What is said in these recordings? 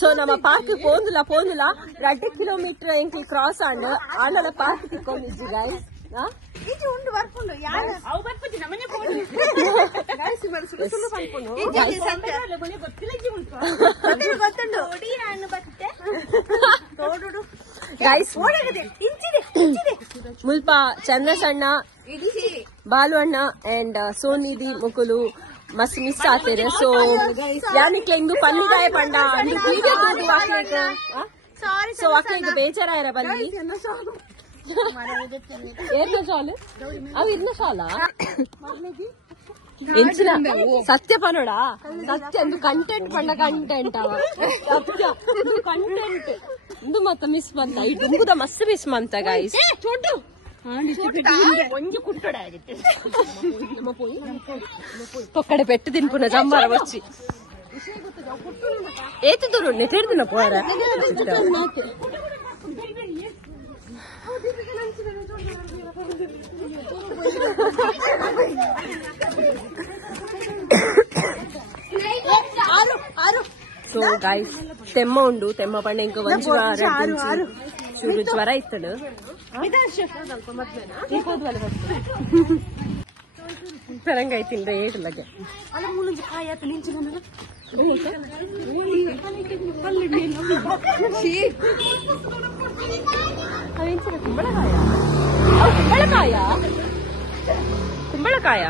So ನಮ್ಮ park ಪೋಂದುಲ 2 kilometre ಎಂಕಲ್ ಕ್ರಾಸ್ ಆಂಡ್ ಆಂಡಲ ಪಾರ್ಕ್ ತಿಕ್ಕೊಂಡಿದ್ವಿ ಗೈಸ್ ಇದು ಉಂಡು ಬರ್ಕೊಂಡು ಯಾರು ಅವು ಬರ್ಪುಜಿ ನಮ್ಮನೆ ಪೋಡು ಗೈಸ್ ಇವರು ಸುಳ್ಳು ಪನ್ಪುನು ಇದು ಸಂತೆ ಮನೆ ಗೊತ್ತಿಲ್ಲಜಿ ಉಂಟು ಗೊತ್ತುಂಡು ಓಡಿ ನಾನು ಬತ್ತೆ ತೋಡುಡು ಗೈಸ್ ಓಡಗದೆ ಇಂಚಿದೆ ಮುಲ್ಪ ಚಂದ್ರಸಣ್ಣ ಬಾಲು ಅಣ್ಣ ಅಂಡ್ ಸೋನಿದಿ ಮುಕುಲು ಮಸ್ತ್ ಮಿಸ್ ಆತೇರೆ ಸೊ ಯಾನಿಕ್ಲೆ ಇಂದು ಪನ್ನಿದಾಯ ಪಂಡ ಅಂದು ಹೀಗೆ ಕೂದು ವಾಕ್ಲೆಗೆ ಸೊ ವಾಕ್ಲೆಗೆ ಬೇಜಾರಾಯರ ಬಲ್ಲಿ ಏರ್ನ ಶಾಲು ಅವು ಇರ್ನ ಶಾಲ ಎಂಚಿನ ಸತ್ಯ ಪನೋಡ ಸತ್ಯ ಒಂದು ಕಂಟೆಂಟ್ ಪಂಡ ಕಂಟೆಂಟ್ ಅವ ಸತ್ಯ ಕಂಟೆಂಟ್ ಇಂದು ಮತ್ತ ಮಿಸ್ ಬಂತ ಇದು ತುಂಬುದ ಮಸ್ತ್ ಮಿಸ್ ಬಂತ ಗೈಸ್ ಚೋಟು పొక్కడ పెట్టి తినిపున జంబార వచ్చి ఏతి దూరం నెట్టేడుతున్న పోరా సో గైస్ తెమ్మ ఉండు తెమ్మ పండ ఇంకో మంచిగా చూడు జ్వರ ಇತ್ತಡು ತರಂಗ ಐತಿಲ್ದ ಏಟಲ್ಲಗೆ ಕುಂಬಳಕಾಯ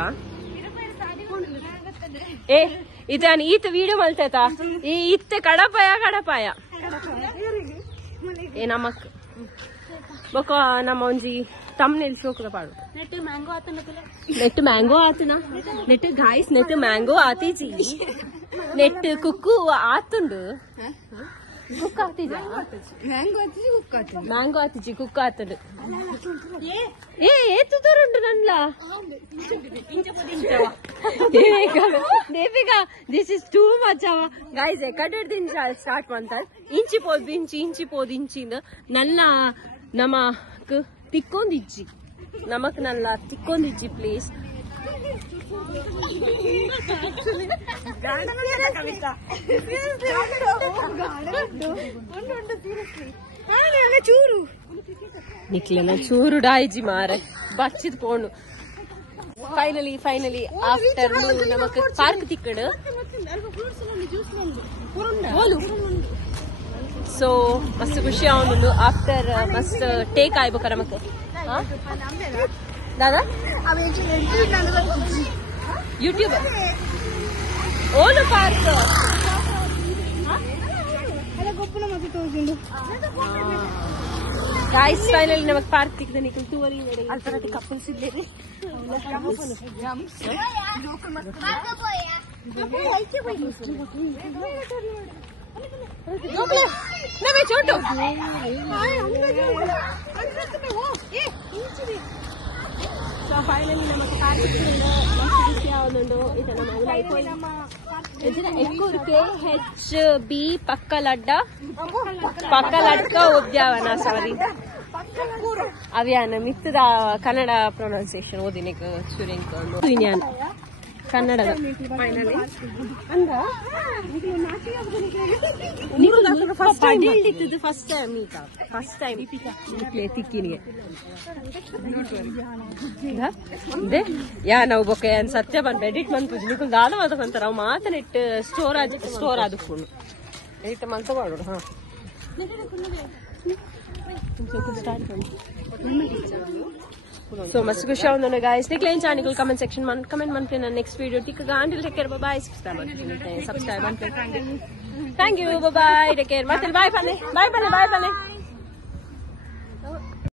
ಏ ಇದಾನ ಈತ ವಿಡಿಯೋ ಮಲ್ತೈತ ಈ ಇತ್ತೆ ಕಡಪಾಯ ಏ ನಮಕ್ ಬೊಕ ನಮ್ಮ ಒಂಜಿ ತಮ್ನೇಲ್ ಶೋಕದ ಪಾಡು ನೆಟ್ ಮ್ಯಾಂಗೋ ಆತನ ನೆಟ್ ಗಾಯ್ಸ್ ನೆಟ್ ಮ್ಯಾಂಗೋ ಆತೀಜಿ ನೆಟ್ ಕುಕ್ಕು ಆತುಂಡು ಕುಕ್ ಆತೀಜ ಮ್ಯಾಂಗೋ ಆತೀಜಿ ಕುಕ್ ಆತುಂಡು ಏ ಏತು ತೋರುಂಡು ನನ್ಲ ದೇವಿಗ ದಿಸ್ ಇಸ್ ಟೂ ಮಚ್ ಅವ ಗೈಸ್ ಎಕಡೆ ದಿನ ಸ್ಟಾರ್ಟ್ ಮಾಡ್ತಾರೆ ಇಂಚಿ ಪೋದ್ ಇಂಚಿಂದ ನನ್ನ ನಮಕ್ ತಿಕ್ಕೊಂದಿಜ್ಜಿ ನಮಕ್ ನಲ್ಲ ತಿಕ್ಕೊಂದಿಜ್ಜಿ ಪ್ಲೇಸ್ ಚೂರು ನಿಕ್ಲೆನ ಚೂರು ಡಾಯ್ಜಿ ಮಾರೆ ಬಚ್ಚಿದ್ ಪೋಣು ಫೈನಲಿ ಆಫ್ಟರ್ ನಮಕ್ ಪಾರ್ಕ್ ತಿಕ್ಕಡು ಸೊ ಮಸ್ತ್ ಖುಷಿ ಅವನು ಆಫ್ಟರ್ ಮಸ್ತ್ ಟೇಕ್ ಆಯ್ಬೇಕ ನಮಕ್ ದಾದಾ ಯೂಟ್ಯೂಬ್ ಓಲು ಪಾರ್ಕ್ ಗಾಯ್ಸ್ ಫೈನಲಿ ನಮಗ್ ಪಾರ್ಕ್ ತಿಕ್ಕದ ನಿಖಿಲ್ ತೂವರಿ ಅಲ್ತರ ಕಪಲ್ಸ್ ಇದ್ದೇವೆ ನಮೇ ಚೋಟು ಫೈನಲಿ ನಮಗೆ KHB ಪಕ್ಕಲಡ್ಡ ಉದ್ಯಾವನ ಸಾರಿ ಅವ್ಯಾನ ಮಿತ್ತದ ಕನ್ನಡ ಪ್ರೊನೌನ್ಸಿಯೇಷನ್ ಓದಿನಿಕ್ ಸುರಿಂಕ್ ವಿನ್ಯಾನ್ ಕನ್ನಡದ ಫಸ್ಟ್ ಟೈಮ್ ತಿಕ್ಕಿನಿಗೆ ಯಾ ನಾವು ಬೊಕ್ಕ ಏನ್ ಸತ್ಯ ಬಂದ್ ಎಡಿಟ್ ಮಂತ್ ನಿಕ್ಕು ದಾದ ಮಾತಂತಾರ ಅವ್ ಮಾತನ ಇಟ್ಟು ಸ್ಟೋರ್ ಆದುಕೊಂಡು ಎಡಿಟ್ ಮಂತ ಮಾಡೋಡು ಹಾ So must go show on guys. Nick Lane channel comment section comment man plan next video. Take care. Bye bye. Subscribe. Thank you. Bye bye. Take care. Bye bye.